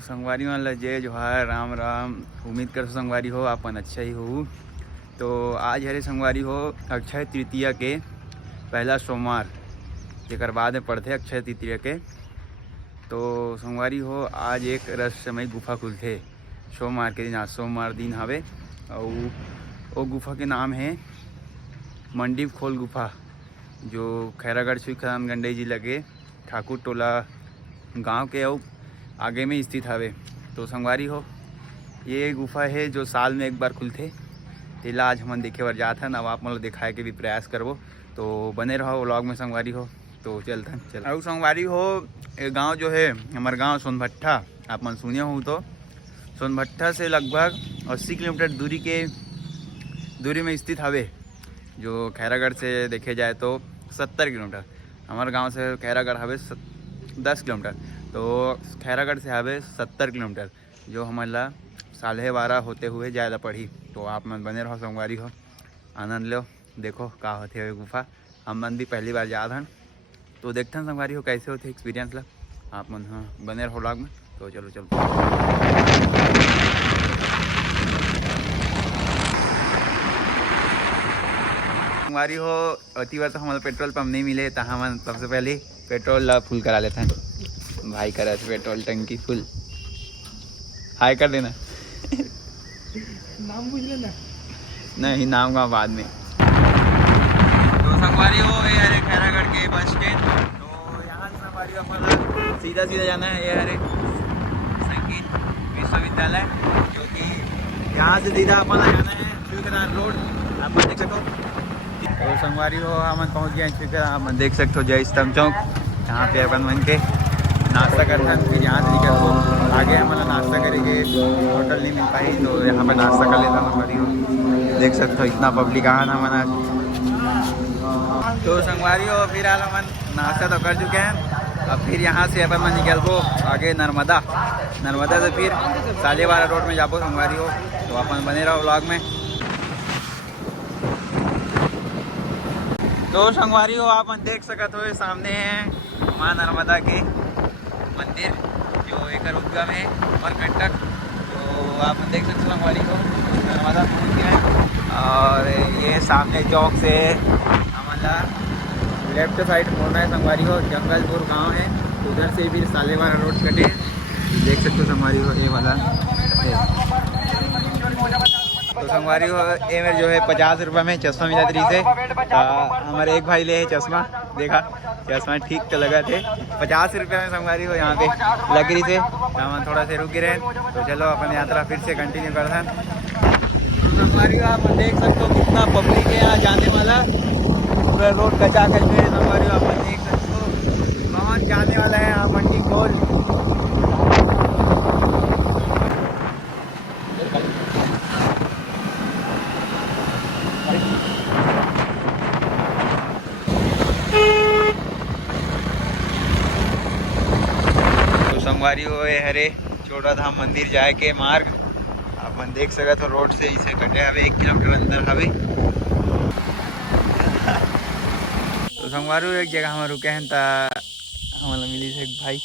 संगवारी मन जय जोहार राम राम। उम्मीद कर संगवारी हो अपन अच्छा ही हो। तो आज हरे संगवारी हो अक्षय तृतीया के पहला सोमवार जेकर बाद में पड़ते अक्षय तृतीया के। तो संगवारी हो आज एक रहस्यमय गुफा खुलथे सोमवार के दिन। आज सोमवार दिन हवे और वो गुफा के नाम है मंडीप खोल गुफा, जो खैरागढ़ सुखराम गंडई जिला के ठाकुर टोला गांव के और आगे में स्थित हवे। तो संगवारी हो ये गुफा है जो साल में एक बार खुलथे। तेला आज हम देखे बर जात हन। अब आप मतलब दिखाए के भी प्रयास करबो, तो बने रहो व्लॉग में संगवारी हो। तो चलते चल और संगवारी हो ये गांव जो है हमारे गांव सोनभट्टा, आप मन सुने हो। तो सोनभट्टा से लगभग 80 किलोमीटर दूरी में स्थित हवे। जो खैरागढ़ से देखे जाए तो 70 किलोमीटर, हमारे गांव से खैरागढ़ हवे 10 किलोमीटर। तो खैरागढ़ से हवे 70 किलोमीटर, जो हमारा 12:30 होते हुए ज़्यादा पड़ी। तो आप मन बने रहो संगवारी हो, आनंद लो, देखो का होते हुए गुफा। हम मन भी पहली बार जा हन, तो देखते हैं संगवारी हो कैसे होते एक्सपीरियंस ला। आप मन हाँ बने रहो व्लॉग में। तो चलो संगवारी हो अति बार तो हमारा पेट्रोल पंप नहीं मिले, तो हम सबसे पहले पेट्रोल ला फुल करा लेते हैं। भाई करा पेट्रोल टंकी फुल। हाय कर देना। नाम पूछ लेना। नहीं नाम का बाद में। तो संगवारी हो ये हरे खैरागढ़ के बस स्टैंड। तो यहाँ से संगवारी हो अपन सीधा जाना है ये हरे संगीत विश्वविद्यालय, जो कि यहाँ से सीधा अपन जाना है स्वीकृत रोड। आप देख सकते हो। तो संगवारी हो हम पहुँच गए स्वीकृत। आप देख सकते हो जय स्तंभ चौक। यहाँ पे अपन मन के नाश्ता करना है। फिर यहाँ से निकल को आगे हमारा नाश्ता करेंगे, होटल नहीं मिल पाई तो यहाँ पर नाश्ता कर लेता हूँ। संगवारी हो देख सकते हो इतना पब्लिक आना ना मना। तो संगवारी हो फिलहाल हम नाश्ता तो कर चुके हैं। अब फिर यहाँ से अपन मन निकल को आगे नर्मदा से फिर 12:30 रोड में जाबो संगवारी हो। तो अपन बने रहो व्लॉग में। तो संगवारी हो आप देख सकते हो सामने है माँ नर्मदा के मंदिर, जो एक उद्गम है और कंटक। तो आप देख सकते हो संगवारी को नर्मदा पहुँच गया है। और ये सामने चौक से हमारा लेफ्ट साइड मोड़ना है संगवारी हो। जंगलपुर गांव है, उधर से फिर 12:30 रोड कटे। देख सकते हो संगवारी हो ये वाला है। तो संगवारी हो ये मेरे जो है 50 रुपये में चश्मा मिला तरी से। हमारे एक भाई ले है चश्मा, देखा चश्मा ठीक तो लगा थे 50 रुपये में संगवारी हो यहाँ पे लकड़ी से। हम थोड़ा से रुके रहे, तो चलो अपन यात्रा फिर से कंटिन्यू करते हैं। संगवारी हो आप देख सकते हो कितना पब्लिक है यहाँ जाने वाला। पूरा रोड कचा कच में संगवारी हो आप देख सकते हो। बहुत जाने वाला है यहाँ मंडी खोल। संगवारी हो हरे छोटा धाम मंदिर जाए के मार्ग अपन देख सकते हो। रोड से इसे कटे हवे 1 किलोमीटर अंदर हवे। तो संगवारी हो एक जगह हम रुके हैं, हमारा मिली से एक भाई,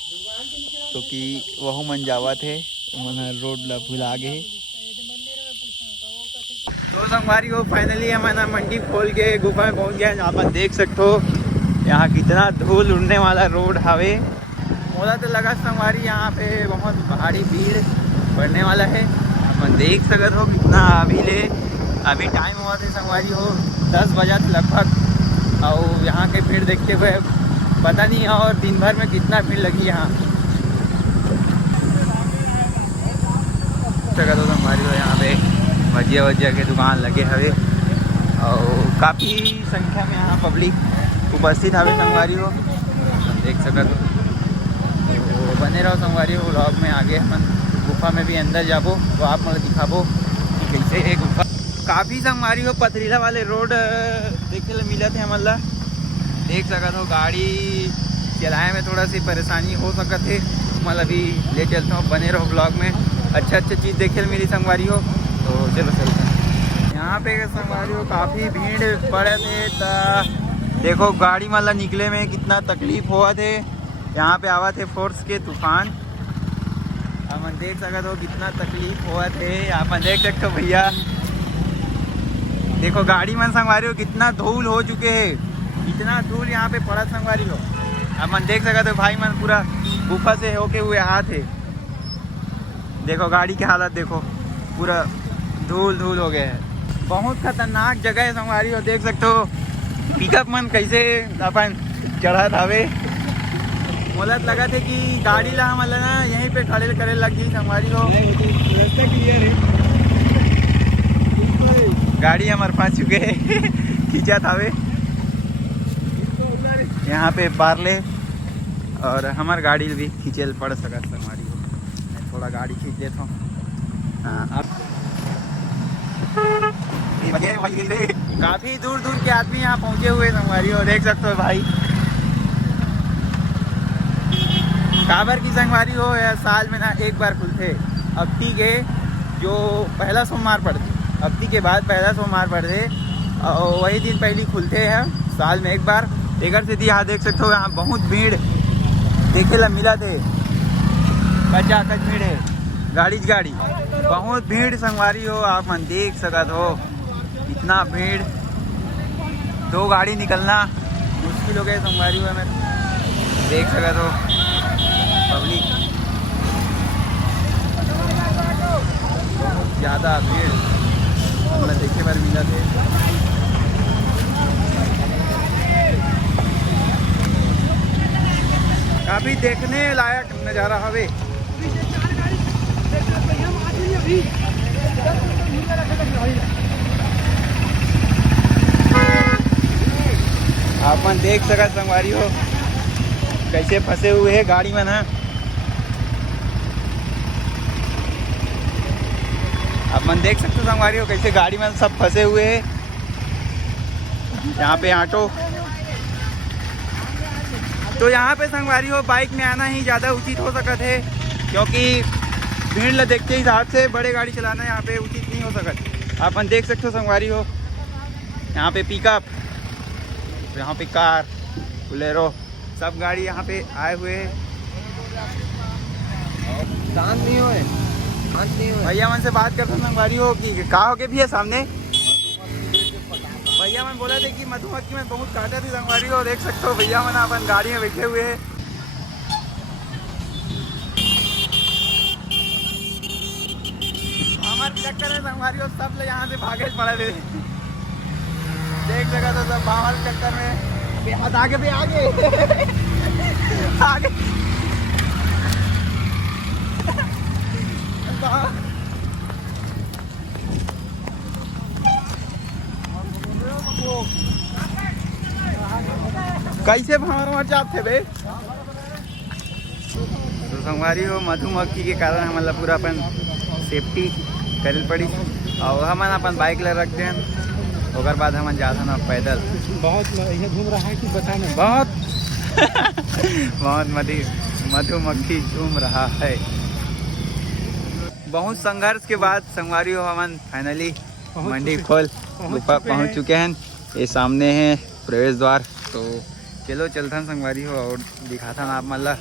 तो कि वह मन जावा थे मन रोड ला भुला गए। तो संगवारी हो फाइनली हमारा मंडी खोल के गुफा में पहुंच गया। आप देख सकते हो यहाँ कितना धूल उड़ने वाला रोड हवे। मोला तो लगा संगवारी यहाँ पे बहुत भारी भीड़ बढ़ने वाला है। अपन देख सकते हो कितना अभी टाइम हुआ था संगवारी हो 10 बजे लगभग। और यहाँ के भीड़ देखते हुए पता नहीं और दिन भर में कितना भीड़ लगी यहाँ। सकते हो संगवारी हो यहाँ पे भजिया के दुकान लगे हुए और काफ़ी संख्या में यहाँ पब्लिक उपस्थित हवे संगवारी हो देख सकते हो। तो बने रहो संगवारी हो व्लॉग में। आगे हम गुफा में भी अंदर जाबो, तो आप मतलब दिखाबो कैसे है गुफा। काफ़ी संगवारी हो पथरीला वाले रोड देखे ला मिला थे हमला। देख सकते हो गाड़ी चलाए में थोड़ा सी परेशानी हो सकते थे। मतलब भी ले चलता हूँ, बने रहो ब्लॉग में। अच्छा चीज़ देखे ला मिली संगवारी हो। तो चलो चलते हैं। यहाँ पे संगवारी हो काफ़ी भीड़ पड़े थे, तो देखो गाड़ी मतलब निकले में कितना तकलीफ हुआ थे। यहाँ पे आवा थे फोर्स के तूफान अपन देख सकते हो कितना तकलीफ हुआ थे। अपन देख सकते हो भैया, देखो गाड़ी में संगवारी हो कितना धूल हो चुके हैं, इतना धूल यहाँ पे पड़ा संगवारी हो। अपन देख सकते हो भाई मन पूरा गुफा से होके हुए हाथ है। देखो गाड़ी की हालत देखो, पूरा धूल धूल हो गया है। बहुत खतरनाक जगह है संगवारी हो, देख सकते हो पिकअप मन कैसे अपन चढ़ा था वे। मोलत लगा थे कि गाड़ी ला हम ना यहीं पे खड़े करे लग गई संगवारी हो। रास्ता क्लियर है, गाड़ी हमारे पास चुके हैं खींचा था वे यहाँ पे पार्ले, और हमार गाड़ी भी खींचे पड़ सका संगवारी हो। मैं थोड़ा गाड़ी खींच लेता हूँ। काफी दूर दूर के आदमी यहाँ पहुँचे हुए संगवारी हो, देख सकते हो भाई। काबर की संगवारी हो या साल में ना एक बार खुलते। अबती के जो पहला सोमवार पड़ते, अबती के बाद पहला सोमवार पड़ते, वही दिन पहली खुलते हैं साल में एक बार। एकर से यहाँ देख सकते हो, यहाँ बहुत भीड़ देखे ला मिला थे, कच्चा भीड़ है, गाड़ी बहुत भीड़ संगवारी हो। आप मन देख सकत हो इतना भीड़, 2 गाड़ी निकलना मुश्किल हो गया संगवारी हो। मैं देख सकत हो पब्लिक बहुत ज़्यादा भीड़ हमें देखे बार मिला थे। काफी देखने लायक नज़ारा हवे। अपन देख सका संगवारी हो कैसे फंसे हुए हैं गाड़ी में ना। अपन देख सकते हो संगवारी हो कैसे गाड़ी में सब फंसे हुए हैं। यहाँ पे ऑटो, तो यहाँ पे संगवारी हो बाइक में आना ही ज़्यादा उचित हो सकत है, क्योंकि भीड़ ल देखते हिसाब से बड़े गाड़ी चलाना यहाँ पे उचित नहीं हो सकत। अपन देख सकते हो संगवारी हो यहाँ पे पिकअप, यहाँ पे कार, बोलेरो, सब गाड़ी यहाँ पे आए हुए हैं। शांत नहीं हो भैया मन से बात करते संगवारी हो कि कहाँ हो के भी है सामने। भैया मन बोला थे कि मधुमक्खी में बहुत काटा थी संगवारी हो, देख सकते हो भैया मन अपन गाड़ी में बैठे हुए हैं। हमारे चक्कर है संगवारी हो, सब लोग यहाँ से भागे पड़े थे, देख सका तो सब बाहर चक्कर में बेहद आगे भी आगे आगे कैसे भावर जाते बे। तो संगवारी हो मधुमक्खी के कारण हमारा पूरा अपन सेफ्टी करे पड़ी, और हम अपन बाइक ले रखते हैं, और बाद हम जाता ना पैदल। बहुत घूम रहा है कि बताने बहुत बहुत मधुमक्खी घूम रहा है। बहुत संघर्ष के बाद संगवारी हो हम फाइनली मंडी खोल गुफा पहुंच चुके हैं। ये सामने है प्रवेश द्वार, तो चलो चलता हैं संगवारी हो और दिखाता ना आप मल्ला।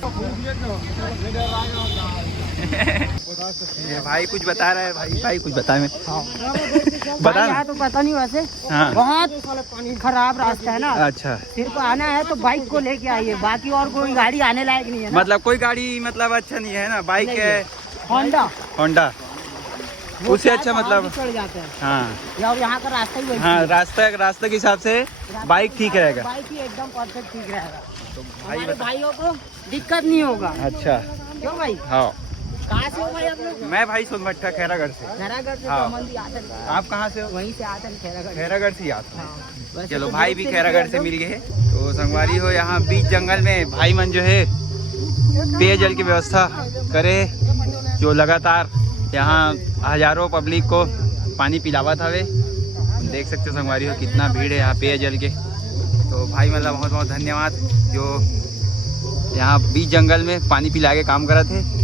भाई कुछ बता रहा है, भाई कुछ बता मैं बता। यहाँ तो पता नहीं वैसे, हाँ बहुत खराब रास्ता है ना। अच्छा, सिर्फ आना है तो बाइक को लेके आइए, बाकी और कोई गाड़ी आने लायक नहीं है ना। मतलब कोई गाड़ी मतलब अच्छा नहीं है ना, बाइक है होंडा उससे अच्छा मतलब चढ़ जाते हैं। हाँ, और यहाँ का रास्ता ही वही हाँ रास्ते के हिसाब से बाइक ठीक रहेगा, बाइक ही एकदम परफेक्ट ठीक रहेगा। तो हमारे भाइयों को दिक्कत नहीं होगा। अच्छा क्यों भाई, हाँ। कहाँ से हो भाई आप लोग? मैं भाई सोनभट्टा खैरागढ़ से। खैरागढ़ से? हाँ। तो हम भी आते हैं। आप कहाँ से हो? वहीं से आते हैं, खैरागढ़ से आते हैं। हाँ। चलो भाई भी खैरागढ़ से मिल गए। तो संगवारी हो यहाँ बीच जंगल में भाई मन जो है पेयजल की व्यवस्था करे, जो लगातार यहाँ हजारों पब्लिक को पानी पिलावा था वे। देख सकते हो संगवारी हो कितना भीड़ है यहाँ पेयजल के। तो भाई मतलब बहुत बहुत धन्यवाद जो यहाँ बीच जंगल में पानी पिला के काम करा थे।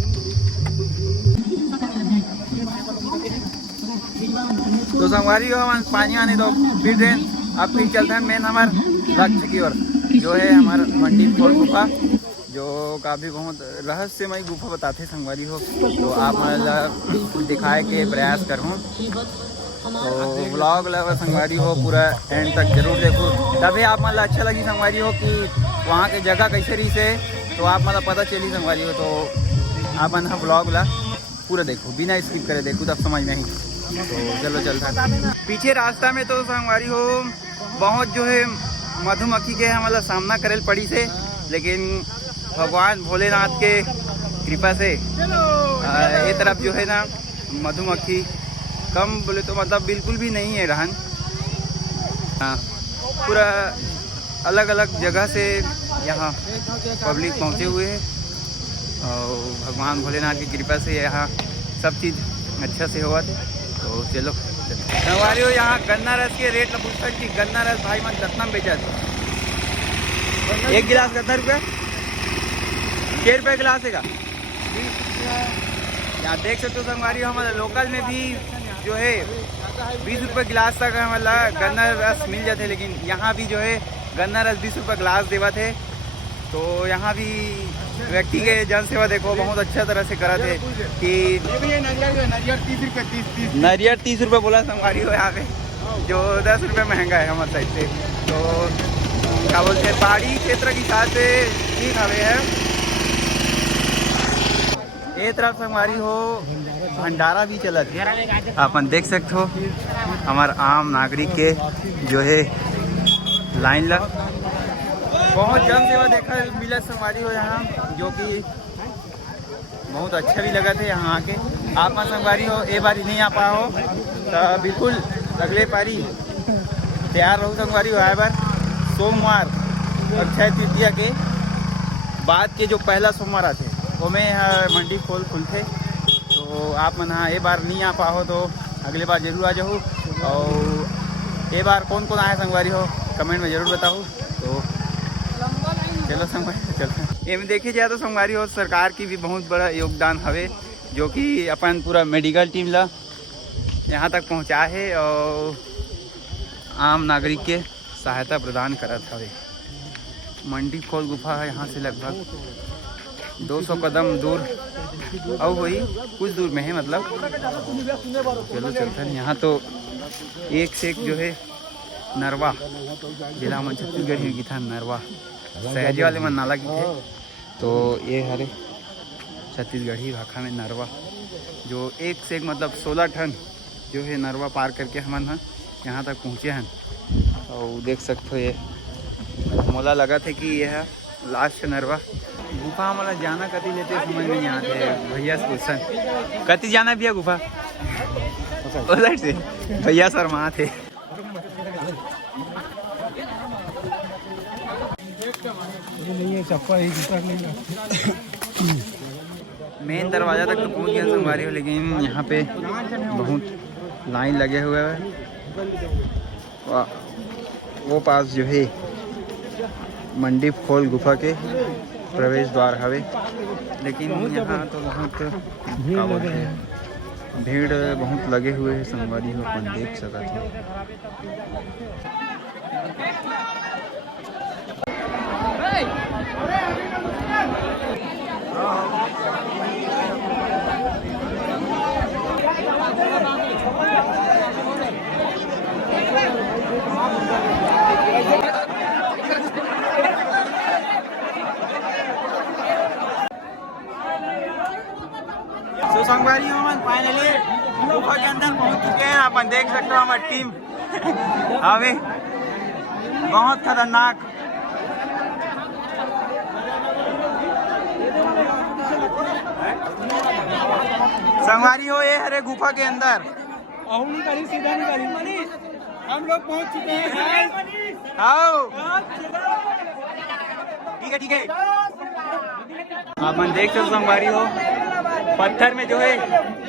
तो संगवारी हो हम पानी आने दो फिर अब फिर चलते हैं मेन हमारे लक्ष्य की ओर, जो है हमारा मंडी खोल गुफा, जो काफ़ी बहुत रहस्यमय गुफा बताते संगवारी हो, तो आप मतलब दिखाए के प्रयास करूँ। तो व्लॉग लगा संगवारी हो पूरा एंड तक जरूर देखो, तभी आप मतलब अच्छा लगी संगवारी हो कि वहाँ के जगह कैसे रही से, तो आप मतलब पता चली संगवारी हो। तो आप मतलब व्लॉग ला पूरा देखो, बिना स्किप करे देखो तब समझ में ही। तो चलो चलता पीछे रास्ता में तो संगवारी हो बहुत जो है मधुमक्खी के मतलब सामना करे पड़ी से, लेकिन भगवान भोलेनाथ के कृपा से ये तरफ जो है ना मधुमक्खी कम बोले तो मतलब बिल्कुल भी नहीं है रहन। हाँ, पूरा अलग अलग जगह से यहाँ पब्लिक पहुँचे हुए हैं और भगवान भोलेनाथ की कृपा से यहाँ सब चीज़ अच्छा से हुआ थे। तो चलो हमारे हो यहाँ गन्ना रस के रेट न पूछता कि गन्ना रस भाई मन कितना में बेचा था? 1 गिलास कितना रुपये? 6 रुपये गिलास है का? यहाँ देख सकते हो संगवारी हो हमारे लोकल में भी जो है 20 रुपये गिलास तक मतलब गन्ना रस मिल जाते, लेकिन यहाँ भी जो है गन्ना रस 20 रुपये गिलास देवा थे। तो यहाँ भी व्यक्ति के जन सेवा देखो बहुत अच्छा तरह से करा थे कि नारियल 30 रुपये बोला संगवारी हो यहाँ पे, जो 10 रुपये महंगा है हमारे साइड से। तो क्या बोलते हैं पहाड़ी क्षेत्र की हिसाब से ठीक हवे है। ये तरफ संगवारी हो भंडारा भी चला है, अपन देख सकते हो हमारे आम नागरिक के जो है लाइन ला बहुत जन सेवा देखा मिला संगवारी हो यहाँ, जो कि बहुत अच्छा भी लगा थे यहाँ आके। आप में संगवारी हो एक बारी नहीं आ पाओ तो बिल्कुल अगले पारी तैयार रहो संगवारी हो। आए बार सोमवार अक्षय तृतीया के बाद के जो पहला सोमवार आते वो में मंडी खोल खुलते, तो आप मन हाँ एक बार नहीं आ पाओ तो अगले बार जरूर आ जाओ। और एक बार कौन कौन आया संगवारी हो कमेंट में ज़रूर बताओ। तो चलो संगवारी चलते हैं। देखे जाए तो संगवारी हो सरकार की भी बहुत बड़ा योगदान हवे, जो कि अपन पूरा मेडिकल टीम ला यहाँ तक पहुँचा है और आम नागरिक के सहायता प्रदान करत हवे। मंडी खोल गुफा है यहाँ से लगभग 200 कदम दूर और वही कुछ दूर में है मतलब। चलो चलते हैं। यहाँ तो एक से एक जो है नरवा जिला में छत्तीसगढ़ ही की था नरवा सहजी वाले में नाला की थे, तो ये हरे छत्तीसगढ़ी भाषा में नरवा जो एक से एक मतलब 16 टन जो है नरवा पार करके हम यहाँ तक पहुँचे हैं। और देख सकते हो ये मोला लगा था कि यह लास्ट नरवा गुफा हमारा जाना कति लेते समझ में नहीं आते। भैया से क्वेश्चन कति जाना भैया गुफा उस साइड से भैया सर वहाँ थे। मेन दरवाज़ा तक तो पहुँच गया संगवारी हो, लेकिन यहाँ पे बहुत लाइन लगे हुए हैं। वो पास जो है मंडी खोल गुफा के प्रवेश द्वार हवे, लेकिन यहाँ तो बहुत भीड़ बहुत लगे हुए हैं संगवारी हो अपन देख सकते हो। तो संगवारी हो फाइनली गुफा के अंदर पहुंच चुके हैं। अपन देख सकते हो हमारी टीम अभी बहुत खतरनाक संगवारी हो ये हरे गुफा के अंदर सीधा निकाली हम लोग पहुंच चुके हैं। आओ ठीक है अपन देख सकते हो संगवारी हो पत्थर में जो है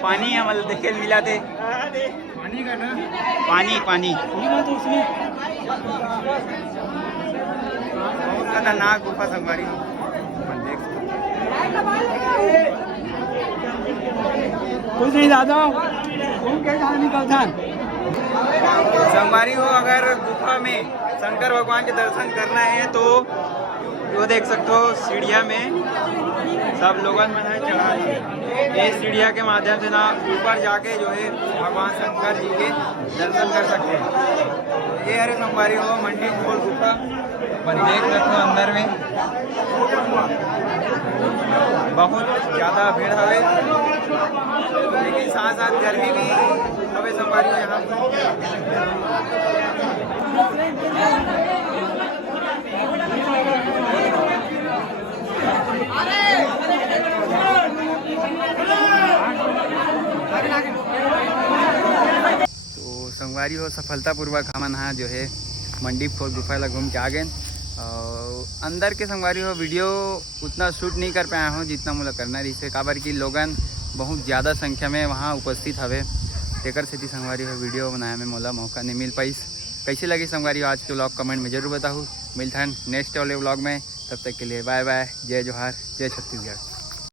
पानी हमारे देखे मिला थे पानी का ना पानी बहुत खतरनाक गुफा संगवारी हो अपन देख कुछ नहीं दादा निकलता संगवारी हो। अगर गुफा में शंकर भगवान के दर्शन करना है तो वो देख सकते हो सीढ़िया में सब लोगन में है चढ़ा ये सीढ़िया के माध्यम से ना ऊपर जाके जो है भगवान शंकर जी के दर्शन कर सकते हैं। ये अरे संगवारी हो मंडी खोल गुफा पर देख सकते हो अंदर में बहुत ज़्यादा भीड़ हवे, लेकिन साथ साथ गर्मी भी हवे संगवारी हो यहाँ। तो संगवारी हो सफलतापूर्वक हमन हाँ जो है मंडी खोल गुफा ला घूम के आ गए और अंदर के संगवारी हो वीडियो उतना शूट नहीं कर पाया हूँ जितना मुझे करना रही से, काबर की लोगन बहुत ज़्यादा संख्या में वहाँ उपस्थित हवे, तेकर सेती संगवारी हो वीडियो बनाए में मोला मौका नहीं मिल पाइस। कैसी लगी संगवारी हो आज के व्लॉग कमेंट में जरूर बताऊँ। मिलता है नेक्स्ट वाले व्लॉग में, तब तक के लिए बाय बाय, जय जोहार, जय छत्तीसगढ़।